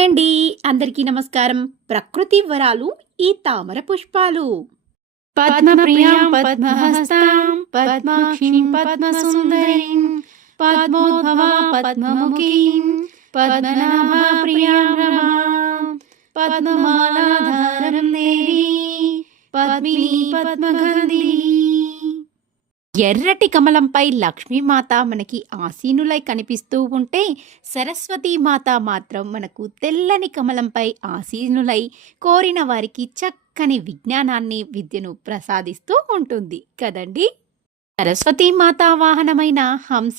Hi అండి. అందరికీ నమస్కారం. ప్రకృతి వరాలు ఈ తామర పుష్పాలు. పద్మప్రియాం పద్మహస్తాం పద్మాక్షీం పద్మసుందరీం పద్మోద్భవాం పద్మముఖీం ప్రియాం రమాం పద్మమాలాధారం దేవి పద్మిని పద్మగంధిని ఎర్రటి కమలంపై లక్ష్మీమాత మనకి ఆసీనులై కనిపిస్తూ ఉంటే సరస్వతీ మాత మాత్రం మనకు తెల్లని కమలంపై ఆసీనులై కోరిన వారికి చక్కని విజ్ఞానాన్ని విద్యను ప్రసాదిస్తూ ఉంటుంది. కదండి? సరస్వతీమాత వాహనమైన హంస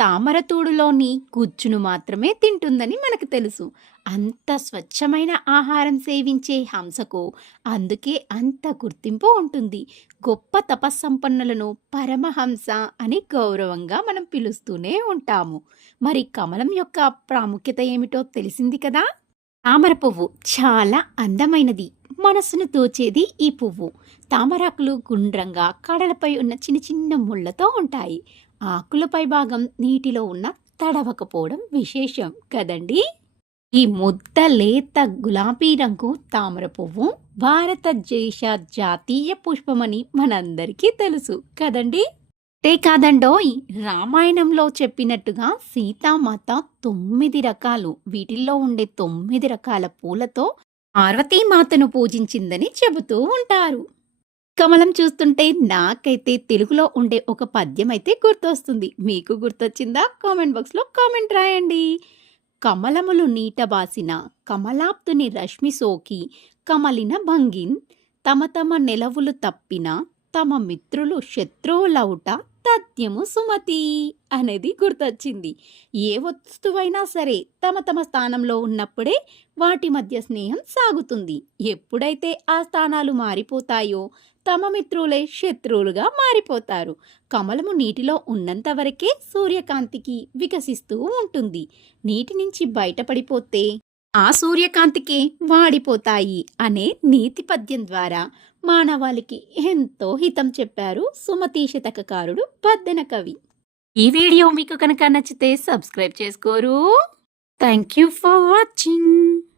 తామరతూడులోని గుజ్జును మాత్రమే తింటుందని మనకు తెలుసు. అంత స్వచ్ఛమైన ఆహారం సేవించే హంసకు అందుకే అంత గుర్తింపు ఉంటుంది. గొప్ప తపస్సంపన్నులను పరమహంస అని గౌరవంగా మనం పిలుస్తూనే ఉంటాము. మరి కమలం యొక్క ప్రాముఖ్యత ఏమిటో తెలిసింది కదా? తామర పువ్వు చాలా అందమైనది. మనసును తోచేది ఈ పువ్వు. తామరాకులు గుండ్రంగా కడలపై ఉన్న చిన్న చిన్న ముళ్ళతో ఉంటాయి. ఆకులపై భాగం నీటిలో ఉన్న తడవకపోవడం విశేషం కదండి? ఈ ముద్ద లేత గులాబీ రంగు తామర పువ్వు భారతదేశ జాతీయ పుష్పమని మనందరికీ తెలుసు కదండి? టే కాదండోయ్ రామాయణంలో చెప్పినట్టుగా సీతామాత తొమ్మిది రకాలు వీటిల్లో ఉండే తొమ్మిది రకాల పూలతో పార్వతీమాతను పూజించిందని చెబుతూ ఉంటారు. కమలం చూస్తుంటే నాకైతే తెలుగులో ఉండే ఒక పద్యం అయితే గుర్తొస్తుంది. మీకు గుర్తొచ్చిందా? కామెంట్ బాక్స్లో కామెంట్ రాయండి. కమలములు నీట బాసిన కమలాప్తుని రశ్మి సోకి కమలిన భంగిన్ తమ తమ నెలవులు తప్పిన తమ మిత్రులు శత్రువులవుట తథ్యము సుమతి అనేది గుర్తొచ్చింది. ఏ వస్తువైనా సరే తమ తమ స్థానంలో ఉన్నప్పుడే వాటి మధ్య స్నేహం సాగుతుంది. ఎప్పుడైతే ఆ స్థానాలు మారిపోతాయో తమ మిత్రులే శత్రువులుగా మారిపోతారు. కమలము నీటిలో ఉన్నంత వరకే సూర్యకాంతికి వికసిస్తూ ఉంటుంది. నీటి నుంచి బయటపడిపోతే ఆ సూర్యకాంతికి వాడిపోతాయి అనే నీతి పద్యం ద్వారా మానవాళికి ఎంతో హితం చెప్పారు సుమతి శతకకారుడు పద్దన కవి. ఈ వీడియో మీకు కనుక నచ్చితే సబ్స్క్రైబ్ చేసుకోరు. Thank you for watching.